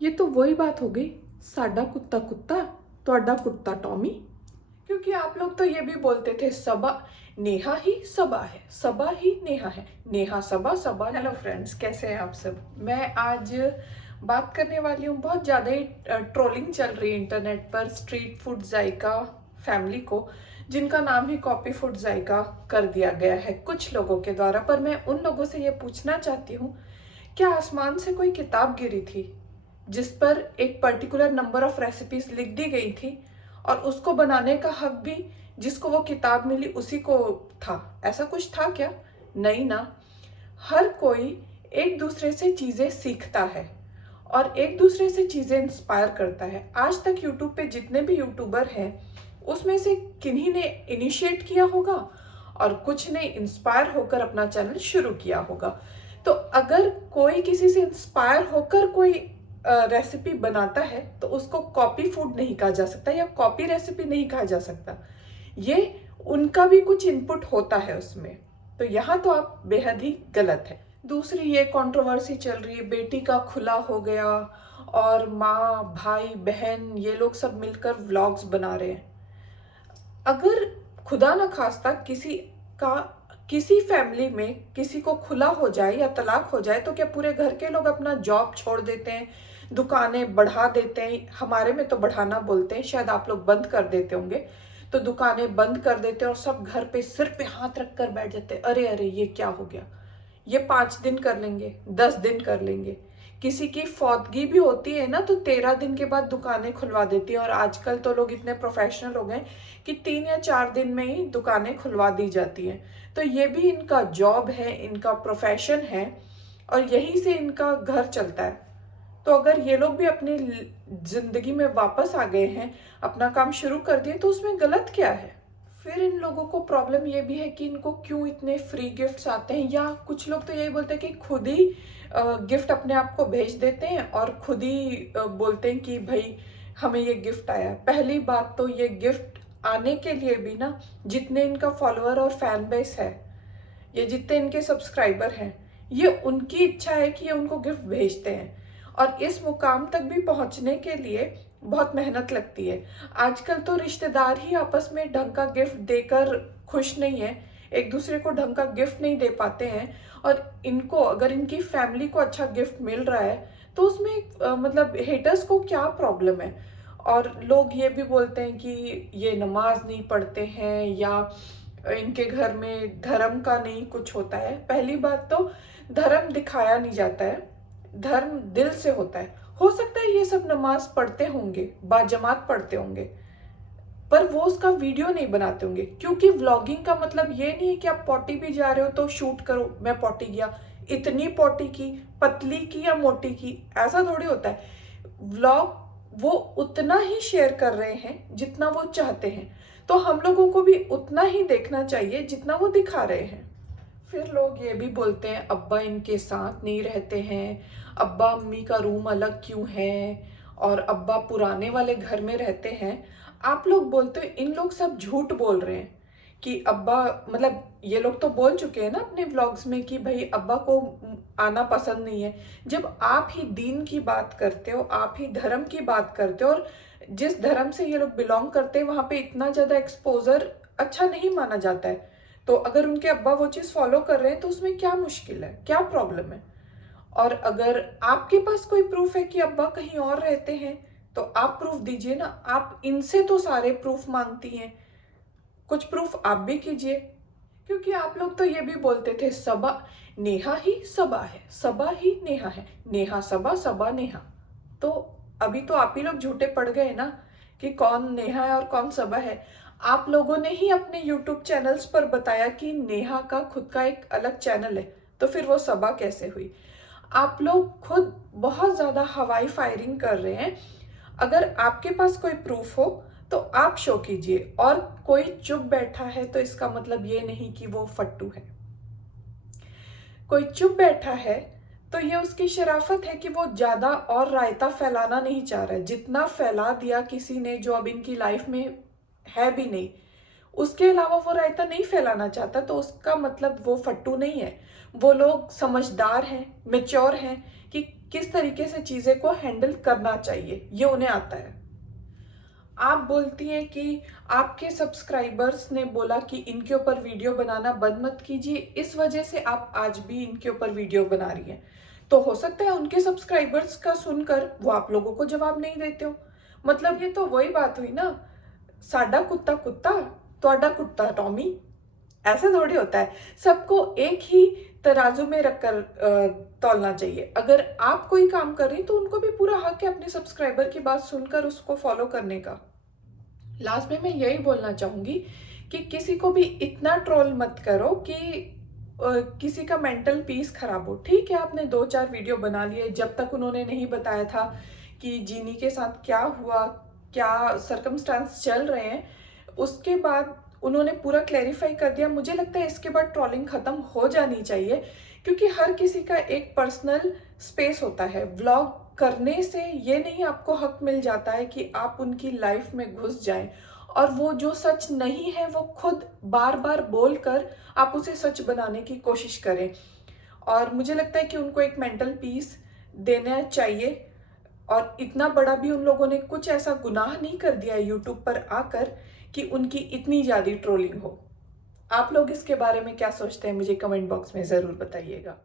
ये तो वही बात हो गई, साडा कुत्ता कुत्ता ਤੁਹਾਡਾ कुत्ता टॉमी। क्योंकि आप लोग तो ये भी बोलते थे सबा नेहा ही सबा है, सबा ही नेहा है, नेहा सबा सबा। हेलो फ्रेंड्स, कैसे हैं आप सब। मैं आज बात करने वाली हूँ, बहुत ज़्यादा ही ट्रोलिंग चल रही है इंटरनेट पर स्ट्रीट फूड जायका फैमिली को, जिनका नाम ही कॉपी फूड जायका कर दिया गया है कुछ लोगों के द्वारा। पर मैं उन लोगों से ये पूछना चाहती हूँ, क्या आसमान से कोई किताब गिरी थी जिस पर एक पर्टिकुलर नंबर ऑफ रेसिपीज लिख दी गई थी और उसको बनाने का हक भी जिसको वो किताब मिली उसी को था? ऐसा कुछ था क्या? नहीं ना। हर कोई एक दूसरे से चीजें सीखता है और एक दूसरे से चीजें इंस्पायर करता है। आज तक यूट्यूब पे जितने भी यूट्यूबर हैं उसमें से किन्हीं ने इनिशिएट किया होगा और कुछ ने इंस्पायर होकर अपना चैनल शुरू किया होगा। तो अगर कोई किसी से इंस्पायर होकर कोई रेसिपी बनाता है तो उसको कॉपी फूड नहीं कहा जा सकता या कॉपी रेसिपी नहीं कहा जा सकता। ये उनका भी कुछ इनपुट होता है उसमें। तो यहाँ तो आप बेहद ही गलत है। दूसरी ये कंट्रोवर्सी चल रही है, बेटी का खुला हो गया और माँ भाई बहन ये लोग सब मिलकर व्लॉग्स बना रहे हैं। अगर खुदा न खास्ता किसी फैमिली में किसी को खुला हो जाए या तलाक हो जाए तो क्या पूरे घर के लोग अपना जॉब छोड़ देते हैं, दुकानें बढ़ा देते हैं? हमारे में तो बढ़ाना बोलते हैं, शायद आप लोग बंद कर देते होंगे। तो दुकानें बंद कर देते हैं और सब घर पे सिर पे हाथ रख कर बैठ जाते हैं, अरे अरे ये क्या हो गया। ये 5 दिन कर लेंगे, 10 दिन कर लेंगे। किसी की फौतगी भी होती है ना तो 13 दिन के बाद दुकानें खुलवा देती है। और आजकल तो लोग इतने प्रोफेशनल हो गए कि 3 या 4 दिन में ही दुकानें खुलवा दी जाती हैं। तो ये भी इनका जॉब है, इनका प्रोफेशन है और यहीं से इनका घर चलता है। तो अगर ये लोग भी अपनी जिंदगी में वापस आ गए हैं, अपना काम शुरू कर दिए, तो उसमें गलत क्या है? फिर इन लोगों को प्रॉब्लम ये भी है कि इनको क्यों इतने फ्री गिफ्ट्स आते हैं, या कुछ लोग तो यही बोलते हैं कि खुद ही गिफ्ट अपने आप को भेज देते हैं और खुद ही बोलते हैं कि भाई हमें ये गिफ्ट आया। पहली बात तो ये गिफ्ट आने के लिए भी ना, जितने इनका फॉलोअर और फैन बेस है, ये जितने इनके सब्सक्राइबर हैं, ये उनकी इच्छा है कि ये उनको गिफ्ट भेजते हैं। और इस मुकाम तक भी पहुंचने के लिए बहुत मेहनत लगती है। आजकल तो रिश्तेदार ही आपस में ढंग का गिफ्ट देकर खुश नहीं है, एक दूसरे को ढंग का गिफ्ट नहीं दे पाते हैं। और इनको अगर इनकी फैमिली को अच्छा गिफ्ट मिल रहा है तो उसमें मतलब हेटर्स को क्या प्रॉब्लम है? और लोग ये भी बोलते हैं कि ये नमाज नहीं पढ़ते हैं या इनके घर में धर्म का नहीं कुछ होता है। पहली बात तो धर्म दिखाया नहीं जाता है, धर्म दिल से होता है। हो सकता है ये सब नमाज पढ़ते होंगे, बाजमात पढ़ते होंगे, पर वो उसका वीडियो नहीं बनाते होंगे। क्योंकि व्लॉगिंग का मतलब ये नहीं है कि आप पॉटी भी जा रहे हो तो शूट करो, मैं पॉटी गया, इतनी पॉटी की, पतली की या मोटी की, ऐसा थोड़ी होता है। व्लॉग वो उतना ही शेयर कर रहे हैं जितना वो चाहते हैं, तो हम लोगों को भी उतना ही देखना चाहिए जितना वो दिखा रहे हैं। फिर लोग ये भी बोलते हैं अब्बा इनके साथ नहीं रहते हैं, अब्बा अम्मी का रूम अलग क्यों है, और अब्बा पुराने वाले घर में रहते हैं। आप लोग बोलते हो, इन लोग सब झूठ बोल रहे हैं कि अब्बा, मतलब ये लोग तो बोल चुके हैं ना अपने व्लॉग्स में कि भाई अब्बा को आना पसंद नहीं है। जब आप ही दीन की बात करते हो, आप ही धर्म की बात करते हो, और जिस धर्म से ये लोग बिलोंग करते हैं वहां पे इतना ज्यादा एक्सपोजर अच्छा नहीं माना जाता है, तो अगर उनके अब्बा वो चीज फॉलो कर रहे हैं तो उसमें क्या मुश्किल है, क्या प्रॉब्लम है? और अगर आपके पास कोई प्रूफ है कि अब्बा कहीं और रहते हैं तो आप प्रूफ दीजिए ना। आप इनसे तो सारे प्रूफ मांगती हैं, कुछ प्रूफ आप भी कीजिए। क्योंकि आप लोग तो ये भी बोलते थे सबा नेहा ही सबा है, सबा ही नेहा है, नेहा सबा सबा नेहा। तो अभी तो आप ही लोग झूठे पड़ गए ना कि कौन नेहा है और कौन सबा है। आप लोगों ने ही अपने यूट्यूब चैनल्स पर बताया कि नेहा का खुद का एक अलग चैनल है, तो फिर वो सबा कैसे हुई? आप लोग खुद बहुत ज्यादा हवाई फायरिंग कर रहे हैं। अगर आपके पास कोई प्रूफ हो तो आप शो कीजिए, और कोई चुप बैठा है तो इसका मतलब ये नहीं कि वो फट्टू है। कोई चुप बैठा है तो ये उसकी शराफत है कि वो ज्यादा और रायता फैलाना नहीं चाह रहा है। जितना फैला दिया किसी ने जो अब इनकी लाइफ में है भी नहीं, उसके अलावा वो रायता नहीं फैलाना चाहता, तो उसका मतलब वो फट्टू नहीं है। वो लोग समझदार हैं, मेच्योर हैं कि किस तरीके से चीजें को हैंडल करना चाहिए ये उन्हें आता है। आप बोलती हैं कि आपके सब्सक्राइबर्स ने बोला कि इनके ऊपर वीडियो बनाना बंद मत कीजिए, इस वजह से आप आज भी इनके ऊपर वीडियो बना रही हैं। तो हो सकता है उनके सब्सक्राइबर्स का सुनकर वो आप लोगों को जवाब नहीं देते हो। मतलब ये तो वही बात हुई ना, साडा कुत्ता कुत्ता तोड़ा कुत्ता टॉमी। ऐसे थोड़ी होता है, सबको एक ही तराजू में रखकर तौलना चाहिए। अगर आप कोई काम कर रही तो उनको भी पूरा हक है अपने सब्सक्राइबर की बात सुनकर उसको फॉलो करने का। लास्ट में मैं यही बोलना चाहूंगी कि किसी को भी इतना ट्रोल मत करो कि किसी का मेंटल पीस खराब हो। ठीक है, आपने 2-4 वीडियो बना लिए, जब तक उन्होंने नहीं बताया था कि जीनी के साथ क्या हुआ, क्या सर्कमस्टांस चल रहे हैं, उसके बाद उन्होंने पूरा क्लैरिफाई कर दिया। मुझे लगता है इसके बाद ट्रोलिंग खत्म हो जानी चाहिए, क्योंकि हर किसी का एक पर्सनल स्पेस होता है। व्लॉग करने से ये नहीं आपको हक मिल जाता है कि आप उनकी लाइफ में घुस जाएं और वो जो सच नहीं है वो खुद बार बार बोलकर आप उसे सच बनाने की कोशिश करें। और मुझे लगता है कि उनको एक मेंटल पीस देना चाहिए। और इतना बड़ा भी उन लोगों ने कुछ ऐसा गुनाह नहीं कर दिया है यूट्यूब पर आकर कि उनकी इतनी ज्यादा ट्रोलिंग हो। आप लोग इसके बारे में क्या सोचते हैं, मुझे कमेंट बॉक्स में जरूर बताइएगा।